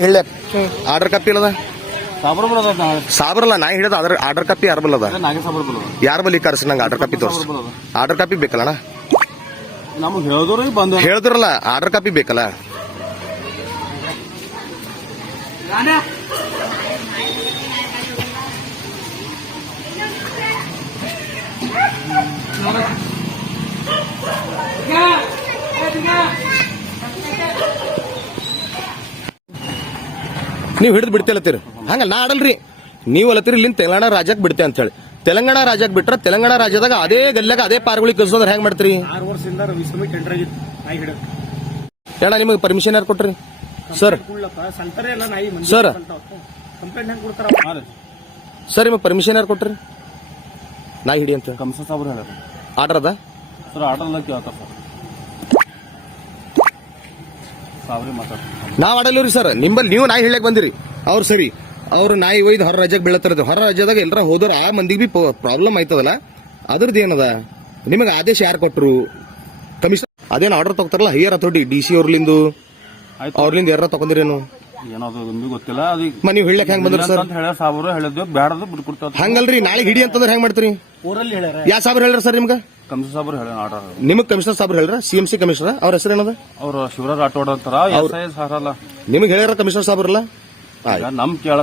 ಹೇಳ order copy ಇಲ್ಲದ? ಸಾಬ್ರಲ್ಲ ನಾ ಹಿಡಿದ ಅದ್ರ ಆರ್ಡರ್ ಕಾಪಿ ಯಾರ ಬಲ್ಲದ? ಯಾರು ಬಲಿ ಬರೋದ ಯಾರ ಬಲ್ಲಿ ಕರ್ಸಿ ನಂಗೆ ಆರ್ಡರ್ ಕಾಪಿ ತೋರಿಸ. ಆರ್ಡರ್ ಕಾಪಿ ಬೇಕಲ್ಲ ನಮಗೆ ಹೇಳಿದ್ರು ಬಂದ ಹೇಳಿದ್ರಲ್ಲ ಆರ್ಡರ್ ಕಾಪಿ ಬೇಕಲ್ಲ? ನೀವು ಹಿಡಿದು ಬಿಡ್ತೇಲತ್ತೀರಿ ಹಂಗ ನಾ ಆಡಲ್ರಿ. ನೀವು ಅಲತ್ತೀರಿ ಇಲ್ಲಿಂದ ತೆಲಂಗಾಣ ರಾಜ್ಯಕ್ಕೆ ಬಿಡ್ತೆ ಅಂತ ಹೇಳಿ. ತೆಲಂಗಾಣ ರಾಜ್ಯಕ್ಕೆ ಬಿಟ್ರೆ ತೆಲಂಗಾಣ ರಾಜ್ಯದಾಗ ಅದೇ ಗಲ್ಲಾಗ ಅದೇ ಪಾರ್ಗಳಿಗೆ ಕಲ್ಸೋದ್ರ ಹೆಂಗ್ ಮಾಡ್ತೀರಿ? ಆರು ವರ್ಷದಿಂದ ವಿಶ್ವಮಿ ಟೆಂಡರ್ ಆಗಿತ್ತು ನಾಯಿ ಹಿಡಿದು ಹೇಳ ನಿಮಗೆ ಪರ್ಮಿಷನ್ ಯಾರು ಕೊಟ್ರಿ? ಸರ್ ಕುಳ್ಳಪ್ಪ ಸಂತಾರೆ ಎಲ್ಲ ನಾಯಿ ಮಂದಿ ಸರ್ ಕಂಪ್ಲೇಂಟ್ ಹೆಂಗ್ ಕೊಡ್ತಾರ? ಸರ್ ನಿಮಗೆ ಪರ್ಮಿಷನ್ ಯಾರು ಕೊಟ್ರಿ? ನಾಯಿ ಹಿಡಿ ಅಂತ. ಸಾಬ್ರು ಆರ್ಡರ್ ಅದ? ಸರ್ ಆರ್ಡರ್ ಎಲ್ಲ ಕೇಳ್ತಾರ ಸರ್ ಸಾಬ್ರಿ ಮಾತಾಡ್ತಾರೆ ನಾವ್ ಆಡಲ್ರಿ ಸರ್ ನಿಮ್ಮಲ್ಲಿ ನೀವು ನಾಯಿ ಹೇಳಕ್ ಬಂದಿರಿ. ಅವ್ರು ಸರಿ. ಅವ್ರು ನಾಯಿ ಒಯ್ದು ಹೊರ ರಾಜ್ಯಕ್ಕೆ ಬೀಳತ್ತಿರ್ತೀವಿ ಹೊರ ರಾಜ್ಯದಾಗ ಎಲ್ಲರ ಹೋದ್ರೆ ಆ ಮಂದಿಗೆ ಬಿ ಪ್ರಾಬ್ಲಮ್ ಆಯ್ತದಲ್ಲ? ಅದ್ರದ್ದು ಏನದ? ನಿಮಗೆ ಆದೇಶ ಯಾರು ಕೊಟ್ಟರು ಕಮಿಷನ್ ಅದೇನು ಆರ್ಡರ್ ತಗೋತಾರಲ್ಲ ಹೈಯರ್ ಅಥಾರಿಟಿ ಡಿ ಸಿ ಅವ್ರಲಿಂದು? ಅವ್ರಲಿಂದ ಯಾರ ತಗೊಂಡಿರೇನು? ಏನದು ನಿಮ್ಗೆ ಗೊತ್ತಿಲ್ಲ ಅದು ನೀವು ಹೆಂಗ್ ಬಂದ್ರಿ ಸರ್? ಸಾಬ್ರು ಹೇಳಿದ್ವಿ ಬ್ಯಾಡದು ಹಂಗಲ್ರಿ ನಾಳೆ ಹಿಡಿ ಅಂತಂದ್ರೆ ಹೆಂಗ್ ಮಾಡ್ತೀರಿ? ಊರಲ್ಲಿ ಹೇಳ್ಯಾರ. ಯಾ ಸಾಬ್ರು ಹೇಳ್ರಿ ಸರ್ ನಿಮ್ಗೆ? ಕಮಿಷನರ್ ಸಾಬ್ರು ಹೇಳ ಆರ್ಡರ್ ನಿಮಗೆ ಕಮಿಷನರ್ ಸಾಬ್ರು ಹೇಳ್ರ ಸಿ ಎಂ ಸಿ ಕಮಿಷನರ್? ಅವ್ರ ಹೆಸರು ಏನದ? ಅವ್ರ ಶಿವರಾಜ್ ಆಟೋಡ್ ಅಂತಾರ ನಿಮಗೆ ಹೇಳ್ಯಾರ ಕಮಿಷನರ್ ಸಾಬ್ರಲ್ಲ ಈಗ ನಮ್ ಕೇಳ